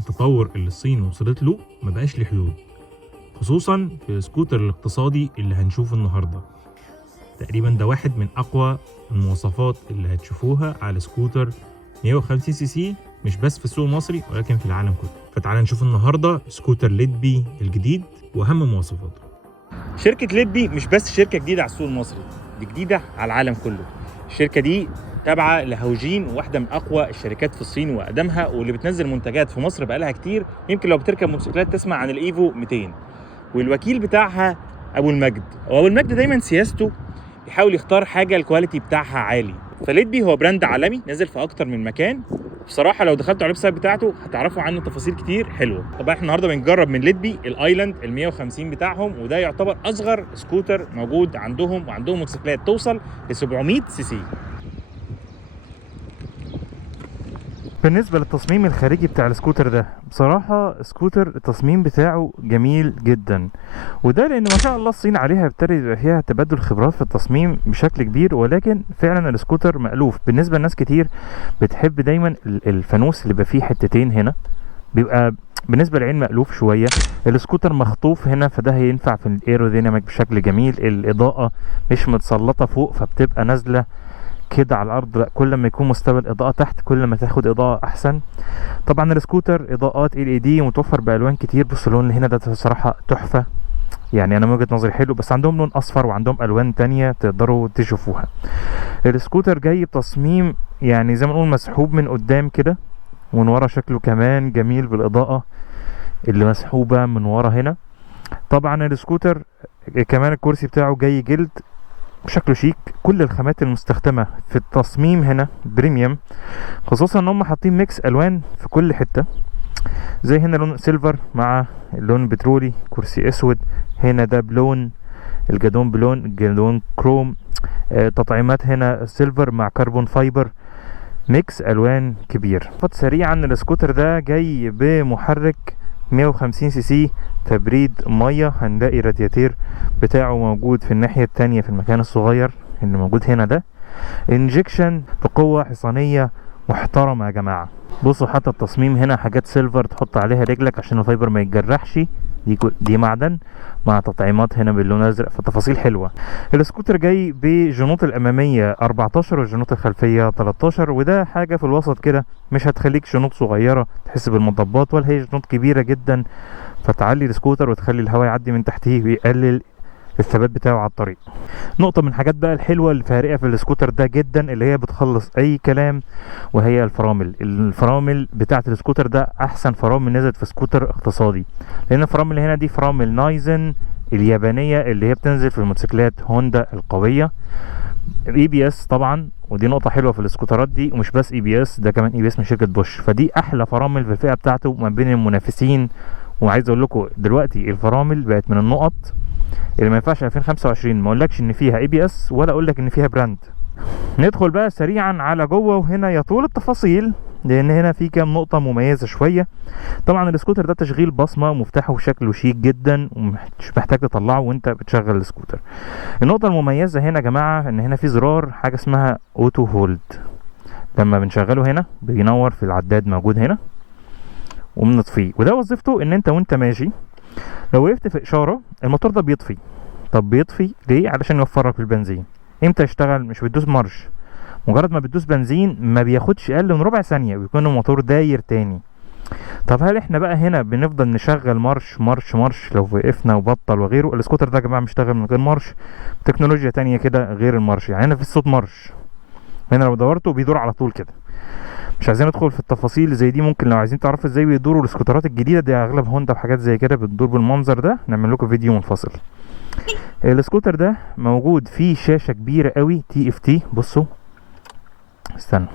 التطور اللي الصين وصلت له ما بقاش ليه حدود، خصوصا في السكوتر الاقتصادي اللي هنشوفه النهارده. تقريبا ده واحد من اقوى المواصفات اللي هتشوفوها على سكوتر 150 سي سي، مش بس في السوق المصري ولكن في العالم كله. فتعالى نشوف النهارده سكوتر ليدبي الجديد واهم مواصفاته. شركة ليدبي مش بس شركة جديدة على السوق المصري، دي جديدة على العالم كله. الشركة دي تابعة لهوجين، واحدة من أقوى الشركات في الصين وأقدمها، واللي بتنزل منتجات في مصر بقالها كتير. يمكن لو بتركب موتوسيكلات تسمع عن الإيفو 200، والوكيل بتاعها أبو المجد. وأبو المجد دايما سياسته بيحاول يختار حاجة الكواليتي بتاعها عالي. فليدبي هو براند عالمي نازل في أكتر من مكان. بصراحة لو دخلتوا على الويب سايت بتاعته هتعرفوا عنه تفاصيل كتير حلوة. طبعا احنا النهارده بنجرب من ليدبي الايلاند ال 150 بتاعهم، وده يعتبر اصغر سكوتر موجود عندهم، وعندهم موتوسيكلات توصل ل 700 سي سي. بالنسبة للتصميم الخارجي بتاع السكوتر ده، بصراحة سكوتر التصميم بتاعه جميل جدا، وده لان ما شاء الله الصين عليها ابتدى يبقى فيها تبادل خبرات في التصميم بشكل كبير. ولكن فعلا السكوتر مألوف بالنسبة لناس كتير بتحب دايما الفانوس اللي بيبقى فيه حتتين هنا، بيبقى بالنسبة للعين مألوف شوية. السكوتر مخطوف هنا، فده هينفع في الايروديناميك بشكل جميل. الإضاءة مش متسلطة فوق فبتبقى نازلة كده على الارض، لا، كل ما يكون مستوى الاضاءه تحت كل ما تاخد اضاءه احسن. طبعا السكوتر اضاءات LED متوفر بالوان كتير. بص اللون اللي هنا ده صراحه تحفه، يعني انا من وجهه نظري حلو، بس عندهم لون اصفر وعندهم الوان تانية تقدروا تشوفوها. السكوتر جاي بتصميم يعني زي ما نقول مسحوب من قدام كده، ومن ورا شكله كمان جميل بالاضاءه اللي مسحوبه من ورا هنا. طبعا السكوتر كمان الكرسي بتاعه جاي جلد شكله شيك. كل الخامات المستخدمة في التصميم هنا بريميوم، خصوصا ان هم حاطين ميكس الوان في كل حتة، زي هنا لون سيلفر مع اللون بترولي، كرسي اسود، هنا ده بلون الجدون، جدون كروم، تطعيمات هنا سيلفر مع كربون فايبر، ميكس الوان كبير. سريعا السكوتر ده جاي بمحرك 150 سي سي تبريد ميه. هنلاقي رادياتير بتاعه موجود في الناحية التانية في المكان الصغير اللي موجود هنا ده. انجكشن بقوة حصانية محترمة يا جماعة. بصوا حتى التصميم هنا حاجات سيلفر تحط عليها رجلك عشان الفايبر ما يتجرحش، دي معدن مع تطعيمات هنا باللون الازرق، فتفاصيل حلوه. السكوتر جاي بجنوط الاماميه 14 والجنوط الخلفيه 13، وده حاجه في الوسط كده، مش هتخليك جنوط صغيره تحس بالمطبات، ولا هي جنوط كبيره جدا فتعلي السكوتر وتخلي الهواء يعدي من تحتيه ويقلل الثبات بتاعه على الطريق. نقطة من الحاجات بقى الحلوة الفارقة في السكوتر ده جدا اللي هي بتخلص أي كلام، وهي الفرامل بتاعة السكوتر ده أحسن فرامل نزلت في سكوتر اقتصادي، لأن الفرامل اللي هنا دي فرامل نايزن اليابانية اللي هي بتنزل في الموتوسيكلات هوندا القوية. EBS طبعا، ودي نقطة حلوة في السكوترات دي، ومش بس EBS، ده كمان EBS من شركة بوش، فدي أحلى فرامل في الفئة بتاعته ما بين المنافسين. وعايز أقول لكم دلوقتي الفرامل بقت من النقط اللي ما ينفعش 2025 ما اقولكش ان فيها ABS ولا اقولك ان فيها براند. ندخل بقى سريعا على جوه، وهنا يطول التفاصيل لان هنا في كام نقطه مميزه شويه. طبعا السكوتر ده تشغيل بصمه، مفتاحه شكله شيك جدا ومش محتاج تطلعه وانت بتشغل السكوتر. النقطه المميزه هنا يا جماعه ان هنا في زرار حاجه اسمها اوتو هولد، لما بنشغله هنا بينور في العداد موجود هنا وبنطفيه، وده وظيفته ان انت وانت ماشي لو وقفت في اشاره الموتور ده بيطفي. طب بيطفي ليه؟ علشان يوفرك في البنزين. امتى يشتغل؟ مش بتدوس مارش، مجرد ما بتدوس بنزين ما بياخدش اقل من ربع ثانيه ويكون الموتور داير تاني. طب هل احنا بقى هنا بنفضل نشغل مارش مارش مارش لو وقفنا وبطل وغيره؟ السكوتر ده يا جماعه مشتغل من غير مارش، تكنولوجيا تانية كده غير المارش. يعني هنا في الصوت مارش، هنا لو دورته بيدور على طول كده. مش عايزين ندخل في التفاصيل زي دي، ممكن لو عايزين تعرفوا ازاي بيدوروا السكوترات الجديده دي، اغلب هوندا وحاجات زي كده بتدور بالمنظر ده، نعمل لكم فيديو منفصل. السكوتر ده موجود فيه شاشه كبيره قوي TFT. بصوا استنى،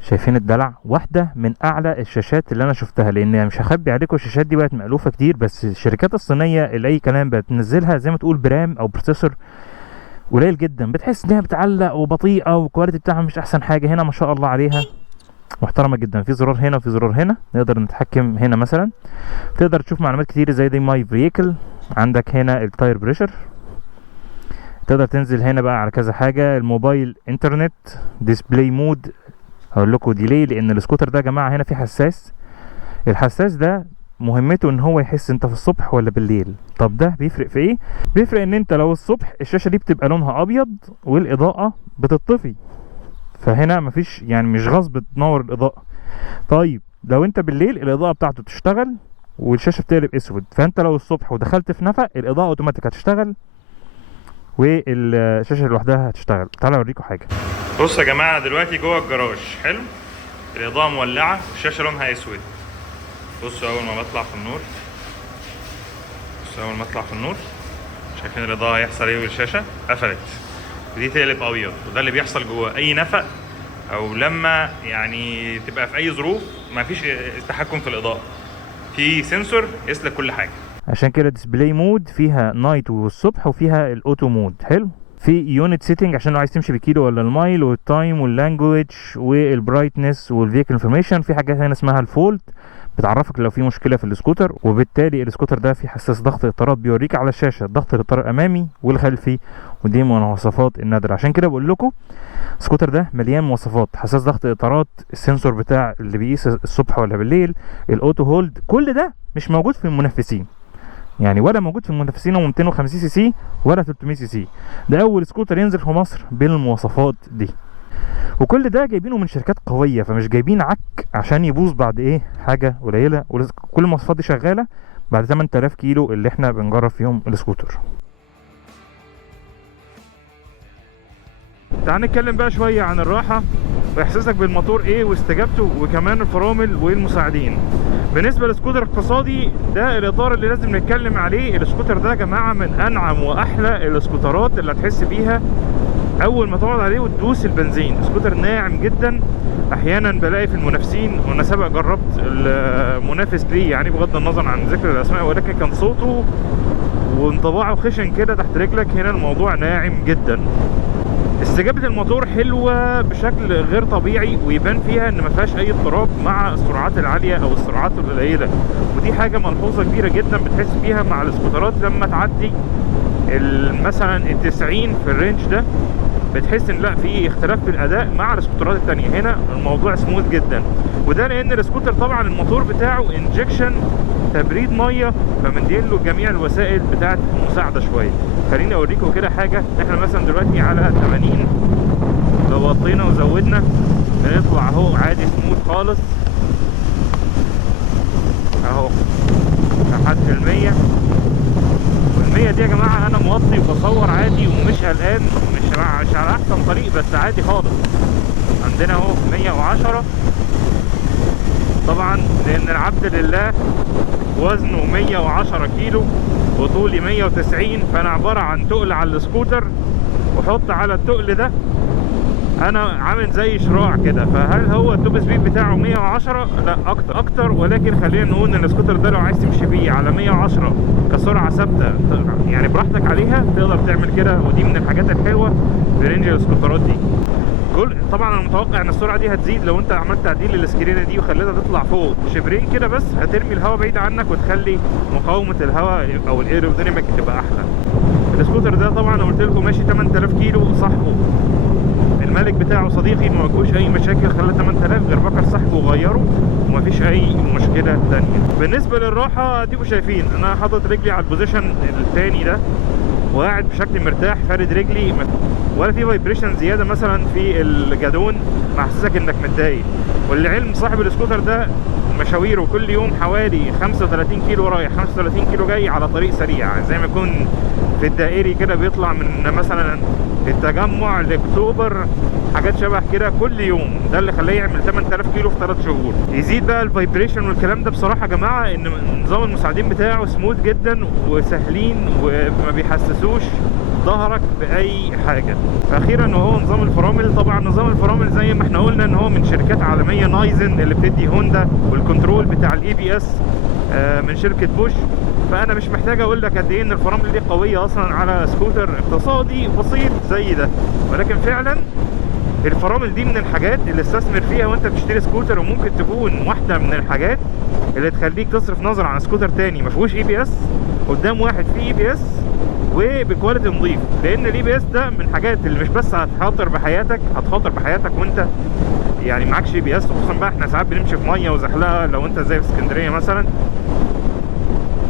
شايفين الدلع؟ واحده من اعلى الشاشات اللي انا شفتها، لان مش هخبي عليكم الشاشات دي بقت مألوفه كتير، بس الشركات الصينيه اللي اي كلام بقت تنزلها زي ما تقول برام او بروسيسور قليل جدا، بتحس انها بتعلق وبطيئه والكواليتي بتاعها مش احسن حاجه. هنا ما شاء الله عليها محترمه جدا، في زرار هنا وفي زرار هنا نقدر نتحكم. هنا مثلا تقدر تشوف معلومات كتير زي دي ماي فييكل، عندك هنا التاير بريشر، تقدر تنزل هنا بقى على كذا حاجه، الموبايل انترنت، ديسبلاي مود. هقول لكم ديلي لان السكوتر ده يا جماعه هنا فيه حساس، الحساس ده مهمته ان هو يحس انت في الصبح ولا بالليل. طب ده بيفرق في ايه؟ بيفرق ان انت لو الصبح الشاشة دي بتبقى لونها ابيض والاضاءة بتطفي، فهنا مفيش يعني مش غصب تنور الاضاءة. طيب لو انت بالليل الاضاءة بتاعته تشتغل والشاشة بتقلب اسود، فانت لو الصبح ودخلت في نفق الاضاءة اوتوماتيك هتشتغل والشاشة لوحدها هتشتغل. تعالوا اوريكم حاجة. بصوا يا جماعة دلوقتي جوه الجراج حلو، الإضاءة مولعة والشاشة لونها أسود. بصوا أول ما بطلع في النور، بصوا أول ما أطلع في النور شايفين الإضاءة هيحصل إيه والشاشة قفلت ودي تقلب أبيض. وده اللي بيحصل جوه أي نفق أو لما يعني تبقى في أي ظروف مفيش تحكم في الإضاءة، في سنسور يسلك كل حاجة. عشان كده ديسبلاي مود فيها نايت والصبح وفيها الاوتو مود. حلو. في يونت سيتنج عشان لو عايز تمشي بالكيلو ولا المايل، والتايم واللانجوج والبرايتنس والفيكل انفورميشن. في حاجات هنا اسمها الفولت بتعرفك لو في مشكله في السكوتر، وبالتالي السكوتر ده فيه حساس ضغط اطارات بيوريك على الشاشه ضغط الاطار الامامي والخلفي، ودي من المواصفات النادره. عشان كده بقول لكم السكوتر ده مليان مواصفات: حساس ضغط اطارات، السنسور بتاع اللي بيقيس الصبح ولا بالليل، الاوتو هولد. كل ده مش موجود في المنافسين، يعني ولا موجود في المنافسين هم 250 سي سي ولا 300 سي سي. ده اول سكوتر ينزل في مصر بالمواصفات دي، وكل ده جايبينه من شركات قويه، فمش جايبين عك عشان يبوظ بعد ايه حاجه قليله. كل المواصفات دي شغاله بعد 8000 كيلو اللي احنا بنجرب فيهم السكوتر. تعال نتكلم بقى شويه عن الراحه واحساسك بالموتور ايه واستجابته، وكمان الفرامل والمساعدين. بالنسبه للسكوتر اقتصادي ده الاطار اللي لازم نتكلم عليه. السكوتر ده يا جماعه من انعم واحلى السكوترات اللي هتحس بيها اول ما تقعد عليه وتدوس البنزين. سكوتر ناعم جدا. احيانا بلاقي في المنافسين، وانا سابق جربت المنافس ليه يعني بغض النظر عن ذكر الاسماء، ولكن كان صوته وانطباعه خشن كده تحت رجلك. هنا الموضوع ناعم جدا. استجابة الموتور حلوة بشكل غير طبيعي، ويبان فيها ان ما فيهاش اي اضطراب مع السرعات العالية او السرعات القليلة، ودي حاجة ملحوظة كبيرة جدا بتحس بيها مع السكوترات. لما تعدي مثلا ال90 في الرينج ده بتحس ان لا في اختلاف في الاداء مع السكوترات التانية. هنا الموضوع سموث جدا، وده لان السكوتر طبعا الموتور بتاعه انجكشن تبريد ميه، فمدين له جميع الوسائل بتاعه المساعده شويه. خليني اوريكم كده حاجه. احنا مثلا دلوقتي على 80، لو وطينا وزودنا بنطلع اهو عادي سموث خالص اهو لحد ال100. وال100 دي يا جماعه انا موطي وبصور عادي ومش قلقان، مش على احسن طريق بس عادي خالص. عندنا اهو 110 طبعا لان العبد لله وزنه 110 كيلو وطولي 190، فانا عباره عن تقل على السكوتر، وحط على التقل ده انا عامل زي شراع كده. فهل هو التوب سبيد بتاعه 110؟ لا اكتر. ولكن خلينا نقول ان السكوتر ده لو عايز تمشي بيه على 110 كسرعه ثابته يعني براحتك عليها تقدر تعمل كده، ودي من الحاجات الحلوه في رينج السكوترات دي. طبعا انا متوقع ان السرعه دي هتزيد لو انت عملت تعديل للسكرينه دي وخليتها تطلع فوق شبرين كده، بس هترمي الهواء بعيد عنك وتخلي مقاومه الهواء او الايروديناميك تبقى احلى. السكوتر ده طبعا انا قلت لكم ماشي 8000 كيلو. صاحبه المالك بتاعه صديقي ما واجهوش اي مشاكل، خلى 8000 غير بكر صاحبه وغيره ومفيش اي مشكله ثانيه. بالنسبه للراحه اديكم شايفين انا حاطط رجلي على البوزيشن الثاني ده وقاعد بشكل مرتاح فارد رجلي، ولا في فايبريشن زياده مثلا في الجادون محسسك انك متضايق. والعلم صاحب السكوتر ده مشاويره كل يوم حوالي 35 كيلو رايح 35 كيلو جاي على طريق سريع، زي ما يكون في الدائري كده بيطلع من مثلا التجمع لاكتوبر حاجات شبه كده كل يوم. ده اللي خلاه يعمل 8000 كيلو في 3 شهور. يزيد بقى الفايبريشن والكلام ده. بصراحه يا جماعه ان نظام المساعدين بتاعه سموث جدا وسهلين وما بيحسسوش ظهرك باي حاجه. اخيرا وهو نظام الفرامل. طبعا نظام الفرامل زي ما احنا قلنا ان هو من شركات عالميه، نايزن اللي بتدي هوندا، والكنترول بتاع الاي بي اس من شركه بوش. فانا مش محتاج اقول لك قد ايه ان الفرامل دي قويه اصلا على سكوتر اقتصادي بسيط زي ده. ولكن فعلا الفرامل دي من الحاجات اللي استثمر فيها وانت بتشتري سكوتر، وممكن تكون واحده من الحاجات اللي تخليك تصرف نظر عن سكوتر تاني ما فيهوش اي بي اس قدام واحد فيه اي بي اس وبكواليتي نظيف، لان الاي بي اس ده من الحاجات اللي مش بس هتخاطر بحياتك وانت يعني معكش اي بي اس، خصوصا بقى احنا ساعات بنمشي في ميه وزحلقه لو انت زي في اسكندريه مثلا.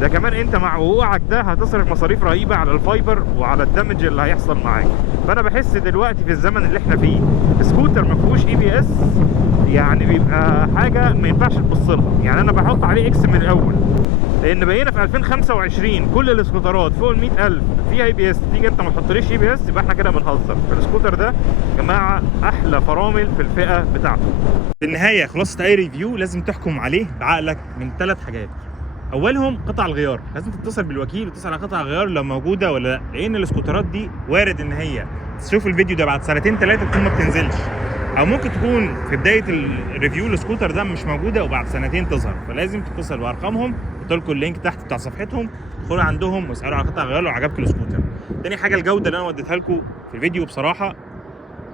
ده كمان انت مع وقوعك ده هتصرف مصاريف رهيبه على الفايبر وعلى الدمج اللي هيحصل معاك. فانا بحس دلوقتي في الزمن اللي احنا فيه سكوتر ما فيهوش اي بي اس يعني بيبقى حاجه ما ينفعش تبص لها. يعني انا بحط عليه اكس من الاول، لان بقينا في 2025 كل السكوترات فوق ال 100,000 فيها اي بي اس، تيجي انت ما تحطليش اي بي اس يبقى احنا كده بنهزر. فالسكوتر ده يا جماعه احلى فرامل في الفئه بتاعته. في النهايه خلاصه اي ريفيو لازم تحكم عليه بعقلك من 3 حاجات. اولهم قطع الغيار، لازم تتصل بالوكيل وتسال على قطع الغيار لو موجوده ولا لا، لان السكوترات دي وارد ان هي تشوف الفيديو ده بعد 2-3 تكون ما بتنزلش، او ممكن تكون في بدايه الريفيو السكوتر ده مش موجوده وبعد 2 تظهر. فلازم تتصل بارقامهم، قلت لكم اللينك تحت بتاع صفحتهم، ادخلوا عندهم واسالوا على قطع الغيار لو عجبكم السكوتر. تاني حاجه الجوده اللي انا وديتها لكم في الفيديو، بصراحه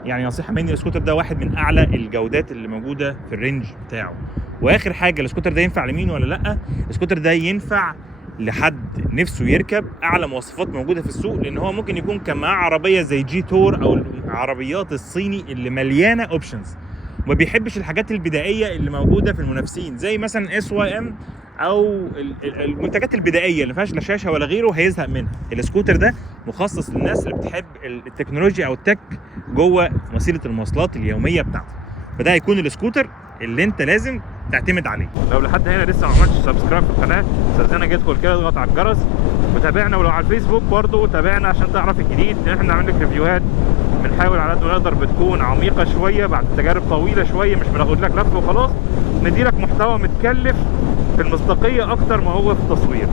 يعني نصيحه مني، السكوتر ده واحد من اعلى الجودات اللي موجوده في الرينج بتاعه. واخر حاجه السكوتر ده ينفع لمين ولا لا؟ السكوتر ده ينفع لحد نفسه يركب اعلى مواصفات موجوده في السوق، لان هو ممكن يكون كان معاه عربيه زي جي تور او العربيات الصيني اللي مليانه اوبشنز، وما بيحبش الحاجات البدائيه اللي موجوده في المنافسين زي مثلا اس واي ام او المنتجات البدائيه اللي ما فيهاش لا شاشه ولا غيره، هيزهق منها. السكوتر ده مخصص للناس اللي بتحب التكنولوجيا او التك جوه وسيله المواصلات اليوميه بتاعته. فده هيكون السكوتر اللي انت لازم تعتمد عليه. لو لحد هنا لسه ما عملتش سبسكرايب في القناه استاذنك ادخل كده اضغط على الجرس وتابعنا، ولو على الفيسبوك برضو تابعنا عشان تعرف الجديد. احنا بنعمل لك ريفيوهات بنحاول على قد ما نقدر بتكون عميقه شويه بعد تجارب طويله شويه، مش بناخد لك لف وخلاص، ندي لك محتوى متكلف في المصداقيه اكتر ما هو في التصوير.